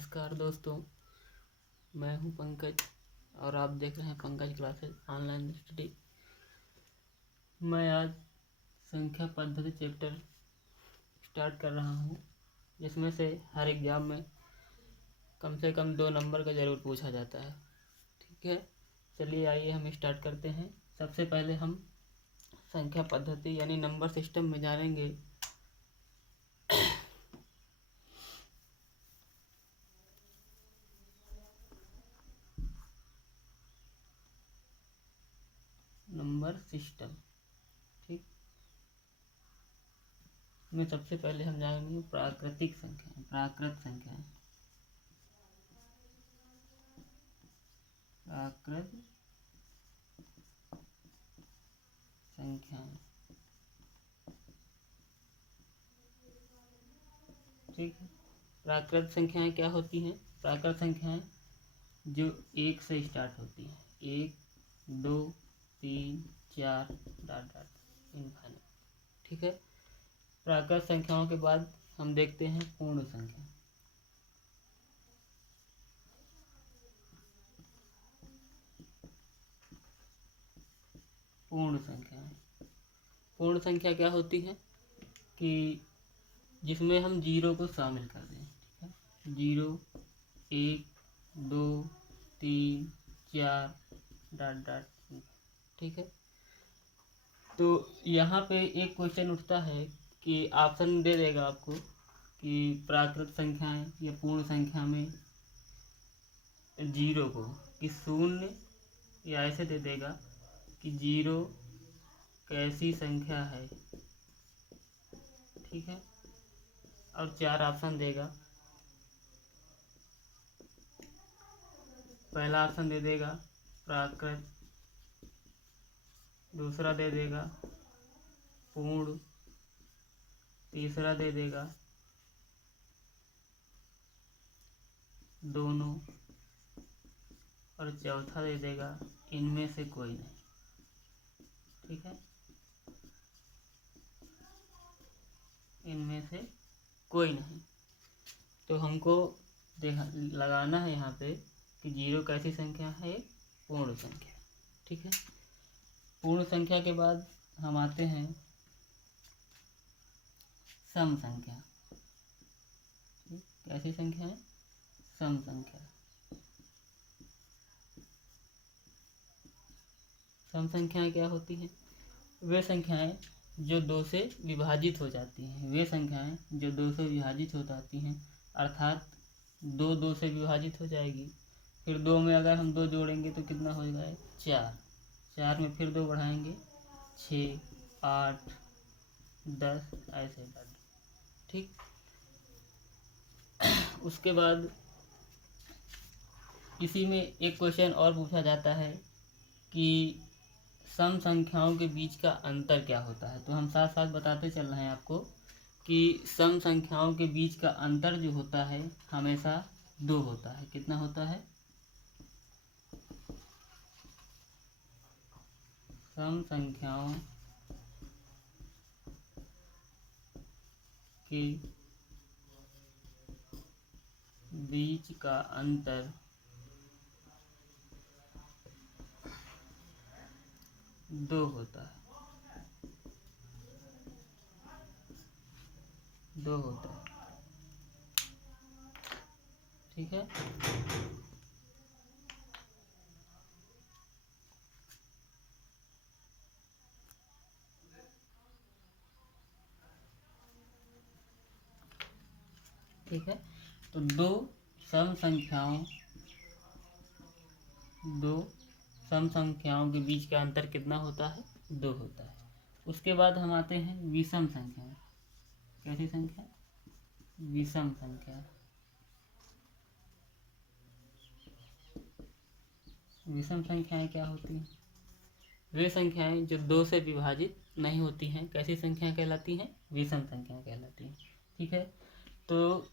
नमस्कार दोस्तों, मैं हूं पंकज और आप देख रहे हैं पंकज क्लासेस ऑनलाइन स्टडी। मैं आज संख्या पद्धति चैप्टर स्टार्ट कर रहा हूं, जिसमें से हर एग्ज़ाम में कम से कम 2 नंबर का ज़रूर पूछा जाता है। ठीक है, चलिए आइए हम स्टार्ट करते हैं। सबसे पहले हम संख्या पद्धति यानी नंबर सिस्टम में जानेंगे। नंबर सिस्टम, ठीक, में सबसे पहले हम जानेंगे प्राकृत संख्याएं। प्राकृत संख्याएं ठीक है। प्राकृत संख्याएं क्या होती हैं? प्राकृत संख्याएं जो 1 से स्टार्ट होती हैं, 1, 2, 3, 4 डॉट डॉट इनफाइनाइट। ठीक है। प्राकृत संख्याओं के बाद हम देखते हैं पूर्ण संख्या। पूर्ण संख्याएं, पूर्ण संख्या क्या होती है कि जिसमें हम जीरो को शामिल कर दें। ठीक है, 0, 1, 2, 3, 4 डॉट डॉट। ठीक है, तो यहाँ पे एक क्वेश्चन उठता है कि ऑप्शन दे देगा आपको कि प्राकृत संख्याएं या पूर्ण संख्या में जीरो को कि शून्य, या ऐसे दे देगा कि जीरो कैसी संख्या है। ठीक है, और 4 ऑप्शन देगा। पहला ऑप्शन दे देगा प्राकृत, दूसरा दे देगा पूर्ण, तीसरा दे देगा दोनों, और चौथा दे देगा इनमें से कोई नहीं। ठीक है, इनमें से कोई नहीं। तो हमको लगाना है यहाँ पे कि जीरो कैसी संख्या है? पूर्ण संख्या। ठीक है, पूर्ण संख्या के बाद हम आते हैं सम संख्या। कैसी संख्या है? सम संख्या। सम संख्याएं क्या होती हैं? वे संख्याएं जो 2 से विभाजित हो जाती हैं। वे संख्याएं जो 2 से विभाजित हो जाती हैं, अर्थात 2 से विभाजित हो जाएगी। फिर 2 में अगर हम 2 जोड़ेंगे तो कितना हो जाएगा? 4। 4 में फिर 2 बढ़ाएंगे 6, 8, 10 ऐसे। ठीक, उसके बाद इसी में एक क्वेश्चन और पूछा जाता है कि सम संख्याओं के बीच का अंतर क्या होता है। तो हम साथ साथ बताते चल रहे हैं आपको कि सम संख्याओं के बीच का अंतर जो होता है हमेशा 2 होता है। कितना होता है? सम संख्याओं के बीच का अंतर 2 होता है। 2 होता है। ठीक है, ठीक है। तो दो सम संख्याओं के बीच का अंतर कितना होता है? 2 होता है। उसके बाद हम आते हैं विषम संख्या। कैसी संख्या? विषम संख्या। विषम संख्याएं क्या होती हैं? वे संख्याएं जो 2 से विभाजित नहीं होती हैं। कैसी संख्या कहलाती हैं? विषम संख्या कहलाती हैं। ठीक है, तो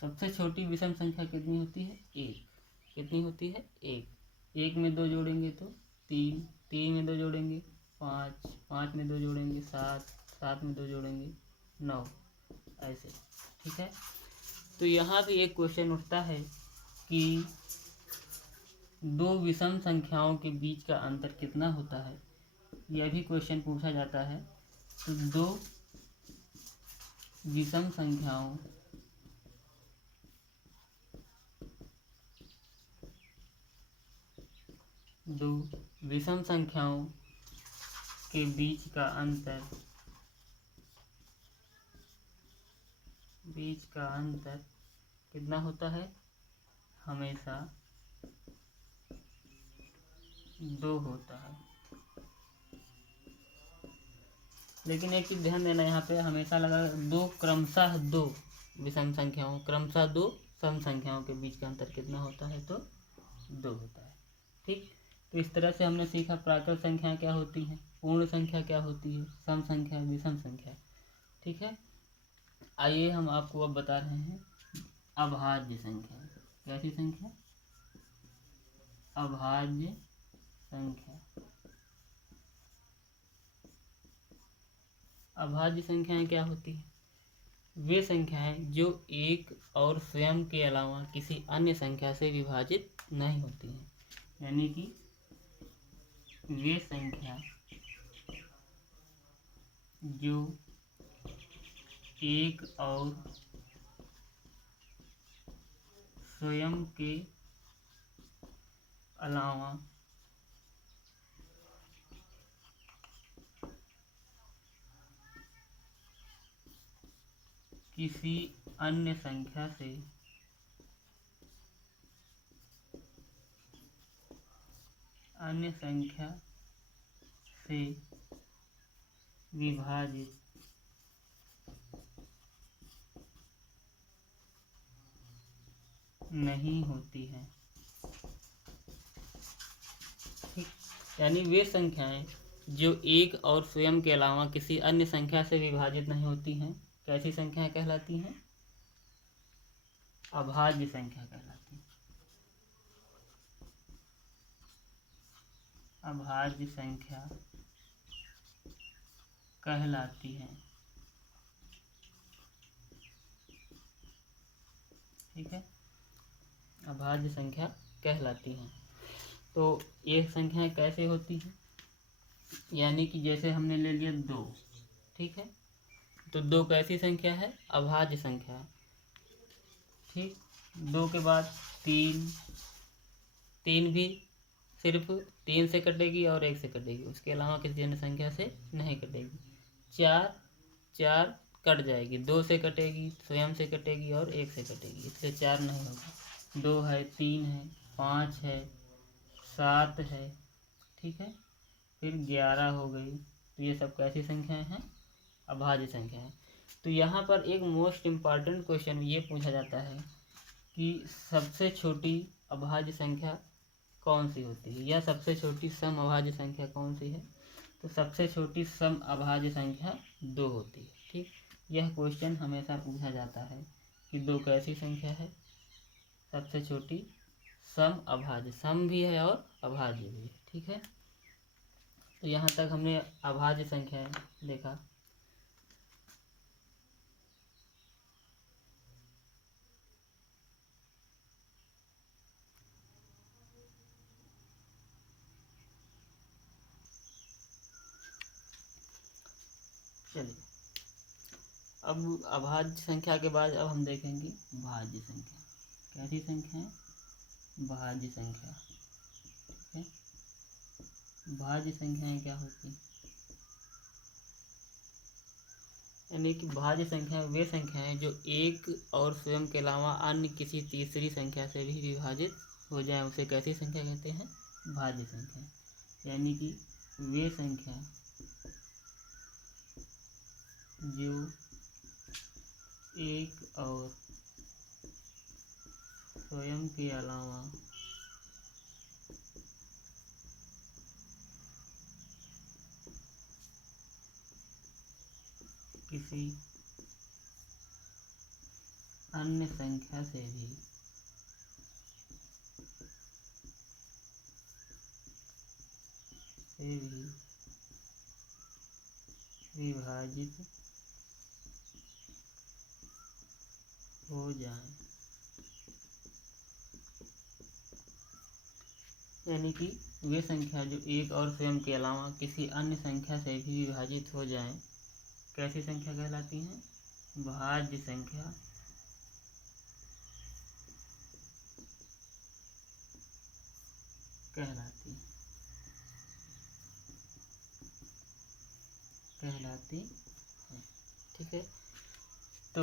सबसे छोटी विषम संख्या कितनी होती है? 1। कितनी होती है? 1। 1 में 2 जोड़ेंगे तो 3, 3 में 2 जोड़ेंगे 5, 5 में 2 जोड़ेंगे 7, 7 में 2 जोड़ेंगे 9 ऐसे। ठीक है, तो यहाँ भी एक क्वेश्चन उठता है कि दो विषम संख्याओं के बीच का अंतर कितना होता है, यह भी क्वेश्चन पूछा जाता है। तो दो विषम संख्याओं के बीच का अंतर कितना होता है, हमेशा 2 होता है। लेकिन एक चीज़ ध्यान देना, यहाँ पे हमेशा लगा क्रमशः दो विषम संख्याओं, क्रमशः दो सम संख्याओं के बीच का अंतर कितना होता है, तो 2 होता है। ठीक, तो इस तरह से हमने सीखा प्राकृत संख्या क्या होती है, पूर्ण संख्या क्या होती है, सम संख्या, विषम संख्या। ठीक है, आइए हम आपको अब बता रहे हैं अभाज्य संख्या। कैसी संख्या, अभाज्य संख्या। अभाज्य संख्याएं क्या होती है, वे संख्याएं जो एक और स्वयं के अलावा किसी अन्य संख्या से विभाजित नहीं होती हैं। यानी कि वे संख्या जो एक और स्वयं के अलावा किसी अन्य संख्या से विभाजित नहीं होती है। ठीक, यानी वे संख्याएं जो एक और स्वयं के अलावा किसी अन्य संख्या से विभाजित नहीं होती हैं, कैसी संख्याएं कहलाती हैं, अभाज्य संख्या कहलाती है। अभाज्य संख्या कहलाती है। ठीक है, अभाज्य संख्या कहलाती हैं। तो ये संख्याएं कैसे होती हैं, यानी कि जैसे हमने ले लिया 2, ठीक है, तो 2 कैसी संख्या है, अभाज्य संख्या है। ठीक, 2 के बाद 3 भी सिर्फ 3 से कटेगी और 1 से कटेगी, उसके अलावा किसी अन्य संख्या से नहीं कटेगी। 4 कट जाएगी, 2 से कटेगी, स्वयं से कटेगी और 1 से कटेगी, इसलिए 4 नहीं होगा। 2 है, 3 है, 5 है, 7 है, ठीक है, फिर 11 हो गई। तो ये सब कैसी संख्याएं हैं, अभाज्य संख्याएं। तो यहाँ पर एक मोस्ट इम्पॉर्टेंट क्वेश्चन ये पूछा जाता है कि सबसे छोटी अभाज्य संख्या कौन सी होती है, या सबसे छोटी सम अभाज्य संख्या कौन सी है। तो सबसे छोटी सम अभाज्य संख्या 2 होती है। ठीक, यह क्वेश्चन हमेशा पूछा जाता है कि 2 कैसी संख्या है, सबसे छोटी सम अभाज्य, सम भी है और अभाज्य भी है। ठीक है, तो यहाँ तक हमने अभाज्य संख्याएं देखा। चलिए, अब अभाज्य संख्या के बाद अब हम देखेंगे भाज्य संख्या। कैसी संख्या है, भाज्य संख्या। ठीक है, भाज्य संख्याएं क्या होती हैं, यानी कि भाज्य संख्या वे संख्याएं जो एक और स्वयं के अलावा अन्य किसी तीसरी संख्या से भी विभाजित हो जाए, उसे कैसी संख्या कहते हैं, भाज्य संख्या। यानी कि वे संख्या जो एक और स्वयं के अलावा किसी अन्य संख्या से भी विभाजित हो जाएं, यानी कि वे संख्या जो एक और स्वयं के अलावा किसी अन्य संख्या से भी विभाजित हो जाएं, कैसी संख्या कहलाती हैं? भाज्य संख्या कहलाती है। ठीक है, तो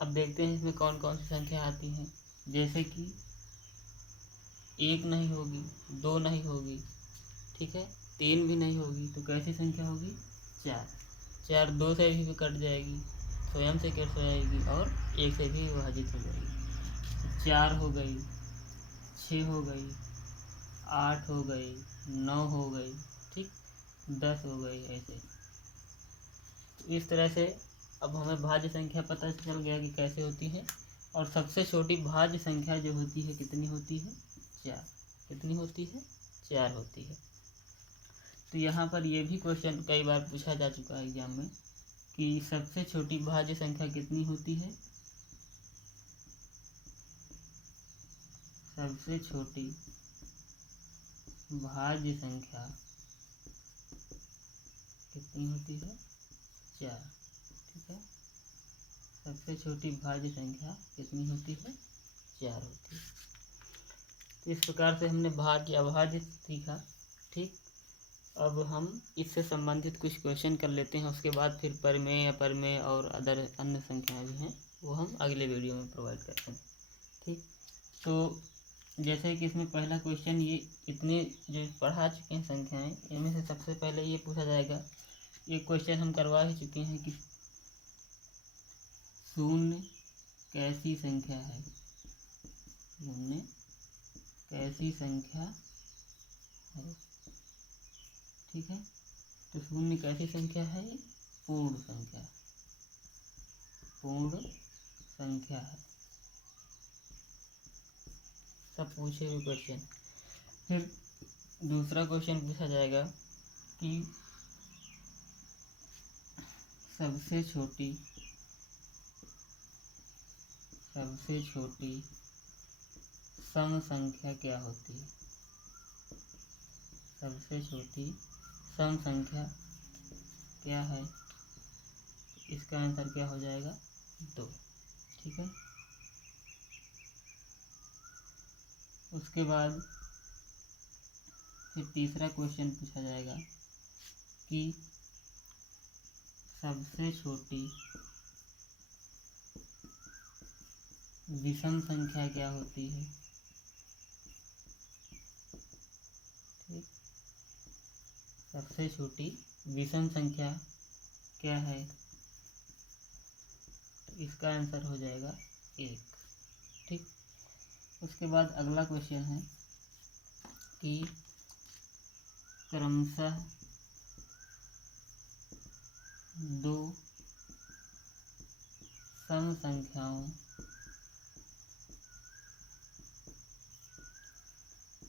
अब देखते हैं इसमें कौन कौन सी संख्या आती हैं। जैसे कि 1 नहीं होगी, 2 नहीं होगी, ठीक है, 3 भी नहीं होगी, तो कैसी संख्या होगी? 4। 4 2 से भी कट जाएगी, स्वयं से कट जाएगी और 1 से भी विभाजित हो जाएगी। 4 हो गई, 6 हो गई, 8 हो गई, 9 हो गई, ठीक, 10 हो गई, ऐसे। इस तरह से अब हमें भाज्य संख्या पता चल गया कि कैसे होती है। और सबसे छोटी भाज्य संख्या जो होती है कितनी होती है? 4। कितनी होती है? 4 होती है। तो यहाँ पर ये भी क्वेश्चन कई बार पूछा जा चुका है एग्जाम में कि सबसे छोटी भाज्य संख्या कितनी होती है? सबसे छोटी भाज्य संख्या कितनी होती है? 4। ठीक है, सबसे छोटी भाज्य संख्या कितनी होती है? 4 होती है। तो इस प्रकार से हमने भाज्य अभाज्य सीखा। ठीक, अब हम इससे संबंधित कुछ क्वेश्चन कर लेते हैं, उसके बाद फिर परिमेय, अपरिमेय और अदर अन्य संख्याएं भी हैं वो हम अगले वीडियो में प्रोवाइड करते हैं। ठीक, तो जैसे कि इसमें पहला क्वेश्चन, ये इतने जो पढ़ा चुके हैं संख्याएं, इनमें से सबसे पहले ये पूछा जाएगा, ये क्वेश्चन हम करवा ही चुके हैं कि शून्य कैसी संख्या है? शून्य कैसी संख्या है? ठीक है, तो शून्य कैसी संख्या है? पूर्ण संख्या, पूर्ण संख्या है। सब पूछे हुए क्वेश्चन। फिर दूसरा क्वेश्चन पूछा जाएगा कि सबसे छोटी सम संख्या क्या होती है? सबसे छोटी सम संख्या क्या है? इसका आंसर क्या हो जाएगा? 2। ठीक है, उसके बाद फिर तीसरा क्वेश्चन पूछा जाएगा कि सबसे छोटी विषम संख्या क्या होती है? ठीक, सबसे छोटी विषम संख्या क्या है? इसका आंसर हो जाएगा 1। ठीक, उसके बाद अगला क्वेश्चन है कि क्रमशः 2 सम संख्याओं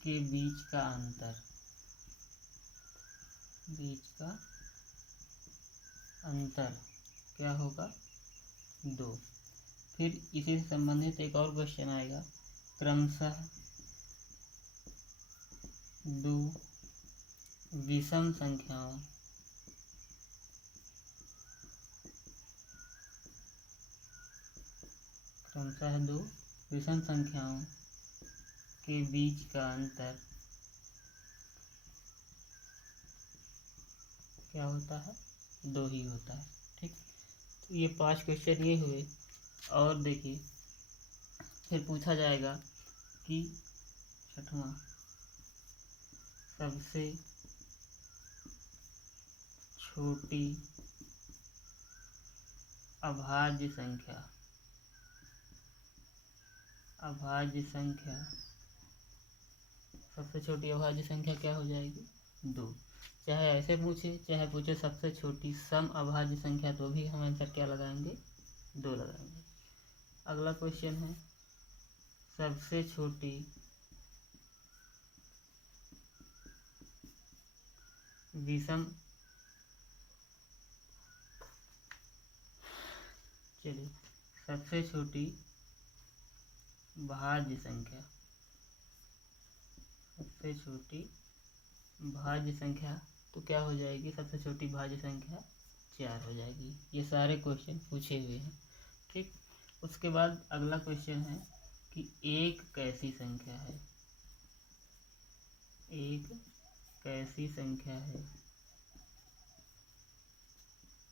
के बीच का अंतर क्या होगा? 2। फिर इसी से संबंधित एक और क्वेश्चन आएगा, क्रमशः 2 विषम संख्याओं के बीच का अंतर क्या होता है? 2 ही होता है। ठीक, तो ये 5 क्वेश्चन ये हुए। और देखिए फिर पूछा जाएगा कि छठवां, सबसे छोटी अभाज्य संख्या सबसे छोटी अभाज्य संख्या क्या हो जाएगी? 2। चाहे ऐसे पूछे चाहे पूछे सबसे छोटी सम अभाज्य संख्या, तो भी हम आंसर क्या लगाएंगे? 2 लगाएंगे। अगला क्वेश्चन है सबसे छोटी विषम सबसे छोटी भाज्य संख्या, सबसे छोटी भाज्य संख्या तो क्या हो जाएगी, सबसे छोटी भाज्य संख्या 4 हो जाएगी। ये सारे क्वेश्चन पूछे हुए हैं। ठीक, उसके बाद अगला क्वेश्चन है कि एक कैसी संख्या है, एक कैसी संख्या है।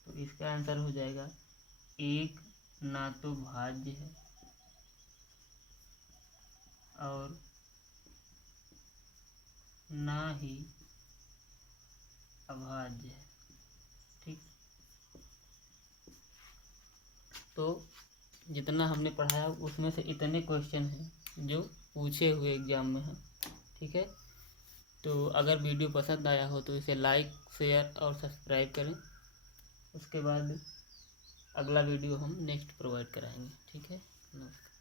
तो इसका आंसर हो जाएगा एक ना तो भाज्य है और ना ही अभाज्य है। ठीक, तो जितना हमने पढ़ाया उसमें से इतने क्वेश्चन हैं जो पूछे हुए एग्जाम में हैं। ठीक है, तो अगर वीडियो पसंद आया हो तो इसे लाइक, शेयर और सब्सक्राइब करें। उसके बाद अगला वीडियो हम नेक्स्ट प्रोवाइड कराएंगे। ठीक है, नमस्कार।